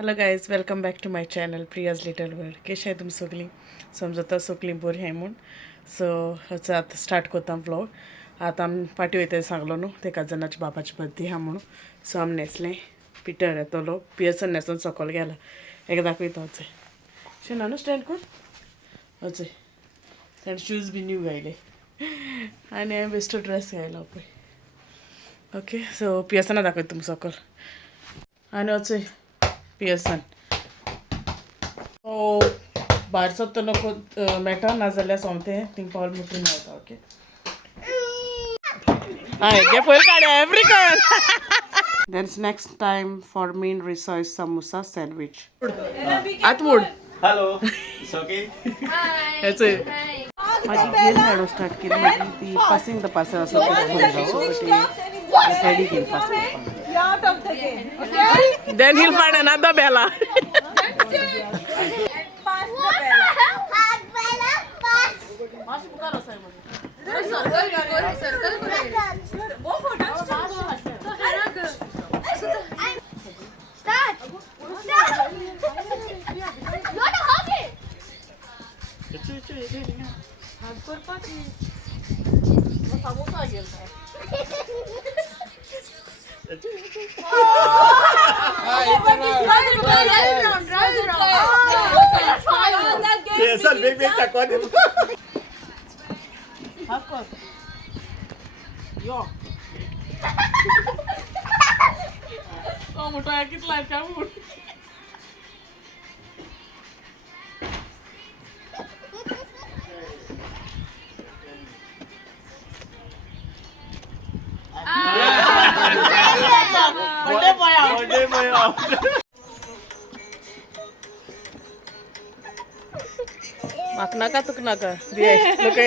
Hello guys welcome back to my channel Priya's little world कशी आहे तुमी सगळीं समजता सगळीं बरी आहाय म्हूण सो हेचो आतां स्टार्ट कोत्ता व्लॉग आतां आमी पाटी वयता सांगलो न्हू ते काजनाच्या बापाची बर्थडे आहा म्हणून सो आमी न्हेसलें पिटर येतलो पियर्सन न्हेसून सकयल गेला एक दाखयता वचय शेना न्हू स्टँड कोण वचय ताणें शूज बी न्यू घायले आनी हांवें बेश्टो ड्रेस घायलो पळय ओके सो पियर्सना दाखयता तुमकां सकयल आनी वचय पियर्सन सो भायर तो नको मेळटा नाजाल्यार सोमतें थिंग पावल मुटून मेळटा ओके हय गे पयर काडया everyone then next time for mean रिसॉयस समोसा सँडविच आतमूड हॅलो इट्स ओके हेचो मागीर गेम खेळो स्टार्ट केली मागीर ती पासिंग द पासर असो ready game pass then he'll find another bella चल बेग बेग टाकवा दे यो मोठा कितला काय मूड म्हाका नाका तुका नाका लोक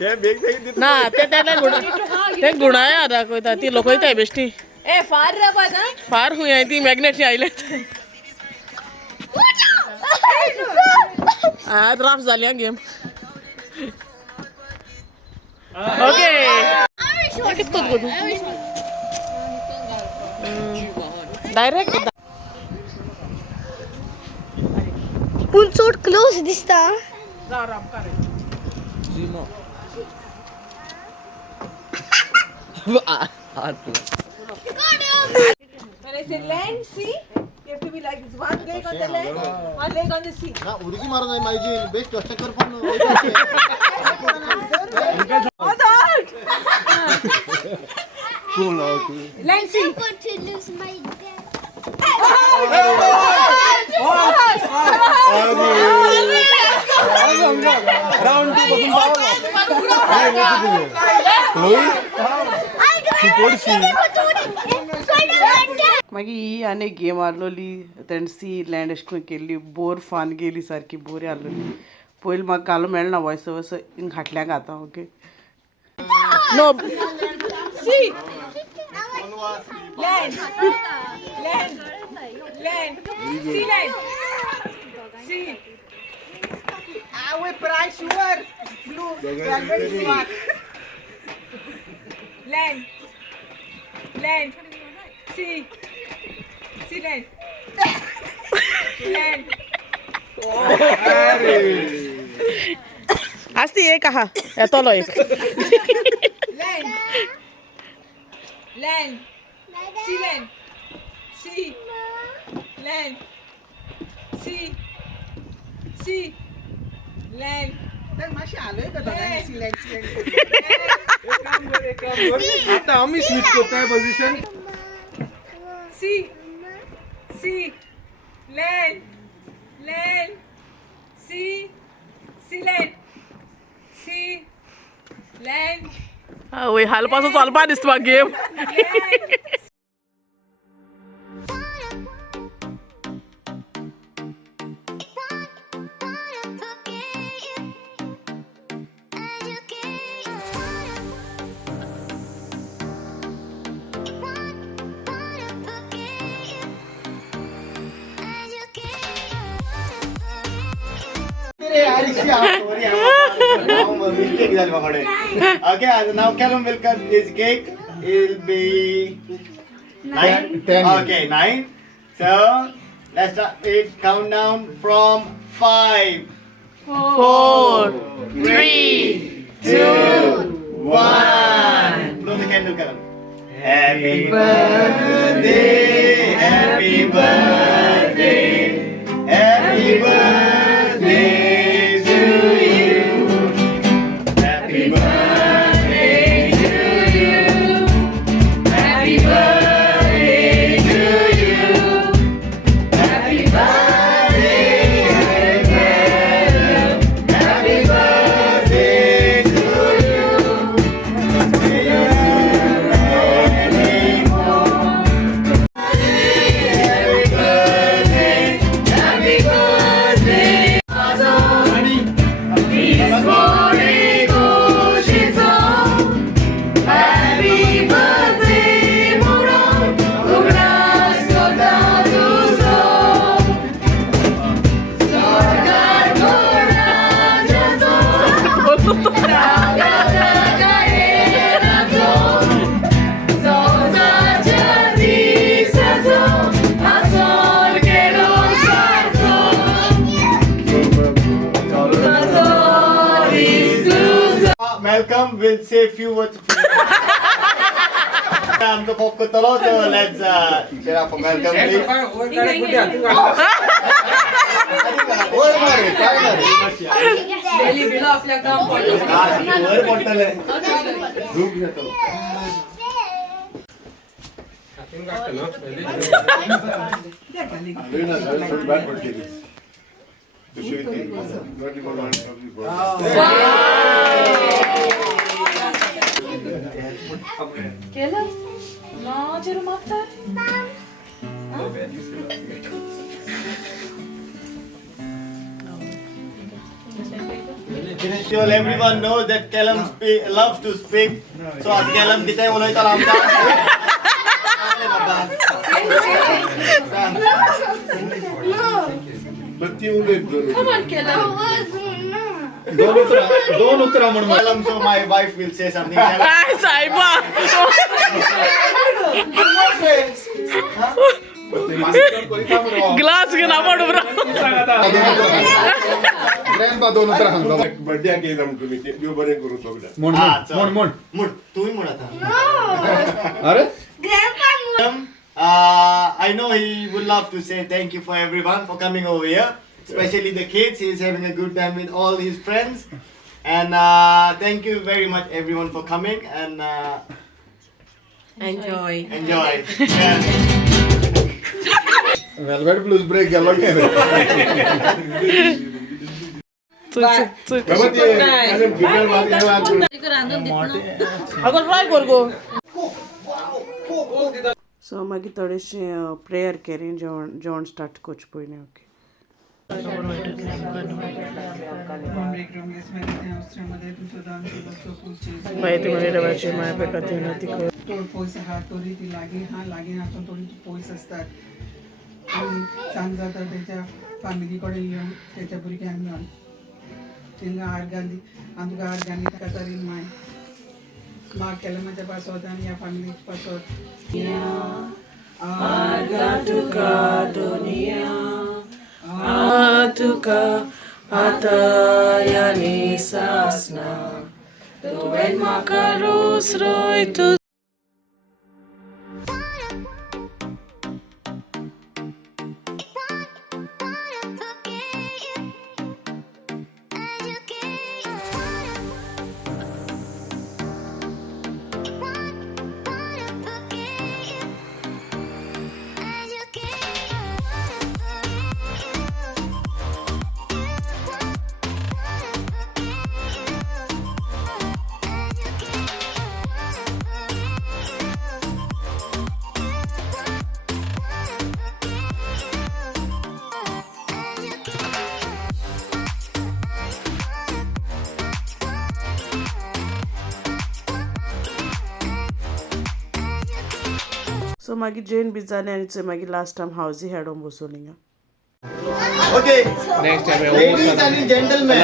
हे बेग बेग ना ते गुणाय दाखयता ती लोकयताय बेश्टी ए फार रे बाजा फार हुंय ती मॅग्नेटची आयले आज राफ जाली गेम ओके कितको गो तू डायरेक्ट पूण चड क्लोज दिसता When I say land, sea, you have to be like this. One leg on the land, one leg on the sea. ना उडकी मारत नाही माझी बेस्ट कष्ट कर पण Hold on! कोण आहोत Land, sea. going to lose my dad. Round to बसून मागीर ही आनी एक गेम आसलोली तेणें सी लँड अशें करून केल्ली बोर फान गेली सारकी बोरी आसलोली पयलीं म्हाका घालूं मेळना वॉयस ओवर सो हिंग हाटल्यान घाता okay no Sea. Land. Land. Land. Sea land. Sea. Our price sure. Blue. Land. Land. Sea. Sea land. Land. आस्ती एक आहा येतलो एक Land. Land. Sea land. Sea. Land. Sea. Sea. Land. आता आम्ही switch करतोय position Sea. Sea. Land. Land. Sea. Sea land. Sea. Land. वय हालपाचो चलपा दिसता म्हाका गेम मिस्टेक झाली माझ्याकडे okay now callum will cut this cake. It'll be 9. 10. Okay, 9. So Let's start it. Countdown from 5, 4, 3, 2, 1. Blow the candle, Karan. Happy birthday, happy birthday, happy birthday to you. Happy birthday to you. Happy birthday to you. Happy birthday, happy birthday to you. May you Malcolm will say a few words. I'm the pop so let's cheer up for Malcolm, please. Sure, everyone knows that Callum loves to speak. So, Callum, kita ulay talam ka. Come on, Callum. Don't utara Callum, so my wife will say something. Callum. Ay, Saiba! Glass ginamadu bro. Grandpa दोन उतर हांगा birthday के एकदम तुम्ही देव बरे करू तो बेटा मोड Mood. तू ही मोड आता. अरे I know he would love to say thank you for everyone for coming over here, especially the kids. He's having a good time with all his friends, and thank you very much everyone for coming and Enjoy. enjoy. Yeah. Velvet blues break गेलो के बाबा ते आणि बिगर बात हे बात अगोर try कर गो सो मागीर थोडेशें प्रेयर केलें जेवण स्टार्ट करचें पयलीं ओके मागीर तुमी देवाची माया पेकाती विनंती कर तोड पयस आहा तरी ती लागीं हातून थोडी पयस आसतात आनी सांज जाता तेच्या फॅमिली कडेन येवन तेच्या भुरग्यांक मेळोन तेंकां आर्गां आनी तुका आर्गांनी ताका तरीन माय माग केलें म्हज्या पासत आनी ह्या फॅमिलीच्या पासत आर्गा तुका दुनिया तुका आतायानी सासना तुवें म्हाका रोस रोय तू सो मागीर जेन बी जालें आनी थंय मागीर लास्ट टायम हावजी हाडून बसोली हिंगा Okay. Ladies and gentlemen.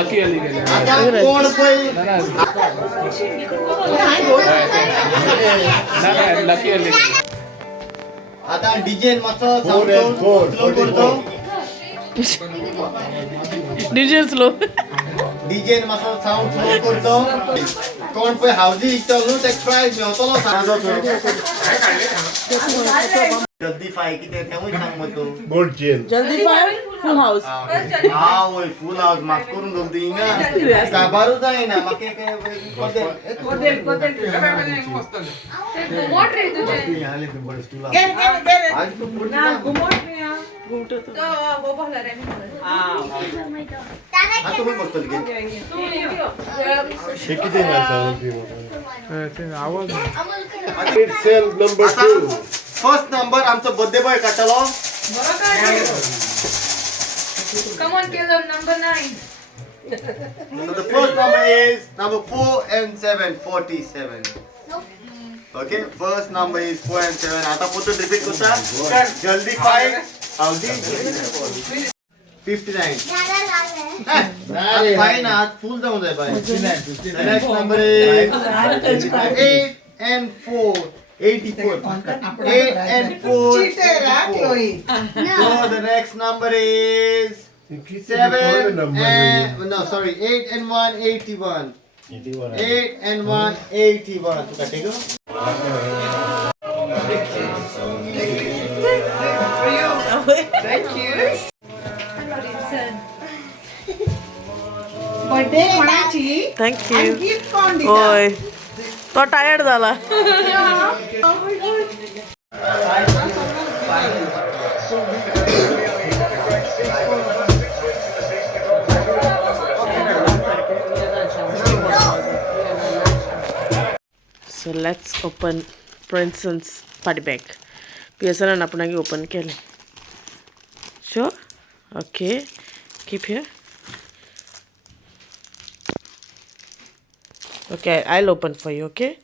आता कोण पळय आता डीजे मातसो Four and four, स्लो करतो 44. डीजे स्लो डीजे मातसो साऊंड स्लो करतो कोण पळय हावजी इच्छा न्हू ते प्राइज मेळटलो सांगो जल्दी फाय कितें तेवूय सांग मतो Gold chain. जल्दी फाय फुल हाऊस आवय फुल हावज म्हाका करून दवरता हिंगा काबारूच जायना म्हाका एक आता कोण बसतली हे किती It's cell number 2. First number आमचो बर्थडे बॉय काडटलो Come on, Caleb, number 9. So the first number is number 4 and 7, 47. Okay, first number is 4 and 7. आता पुतो repeat करता. जल्दी 5. Howdy? 59. आता 5 ना आज full जाऊन जाय bye. The next number is 8 and 4. 84. 8 and 4. 84. So the next number is 7 and no sorry 8 and 1 81. 8 and 1 81. So take go. Birthday कोणाची थँक्यू आणि गिफ्ट कोण दिता होय तो टायर्ड झाला So let's open Princess party bag. PSN आपण open केले. Sure? Okay. Keep here. Okay, I'll open for you, okay?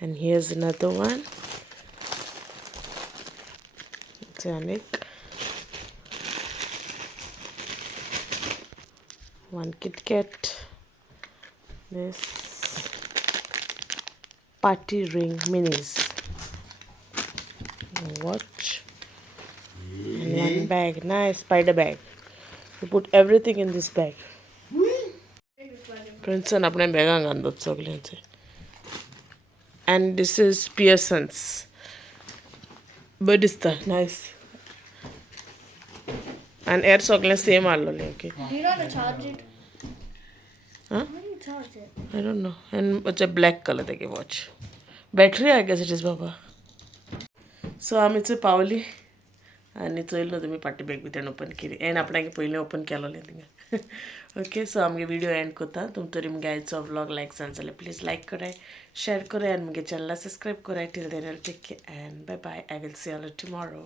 And here's another one. Janik. One Kit Kat. This party ring minis. Watch. And one bag. Nice spider bag. You put everything in this bag. Princeton आपल्या बॅगांक घालतात सगळ्यांचे. And this is Pearson's. बरें दिसता nice. And air सगळें same हाडलेले okay. Do you know how to charge it? Huh? How do you charge it? I don't know. And it's a black color they give watch. Battery I guess it is Baba. So आमी थंय पावली आनी चोयलो तुमी party bag भितर open केली and आपणाक पयलें open केलोलें थिंगा ओके सो आमगे वीडियो एंड कोता तुम तरी मुगे आयचो व्लॉग लायक जाले प्लीज लायक कराय शेयर कराय आनी मुगे चॅनला सब्सक्रायब कराय टील then take care and bye bye I will see you all tomorrow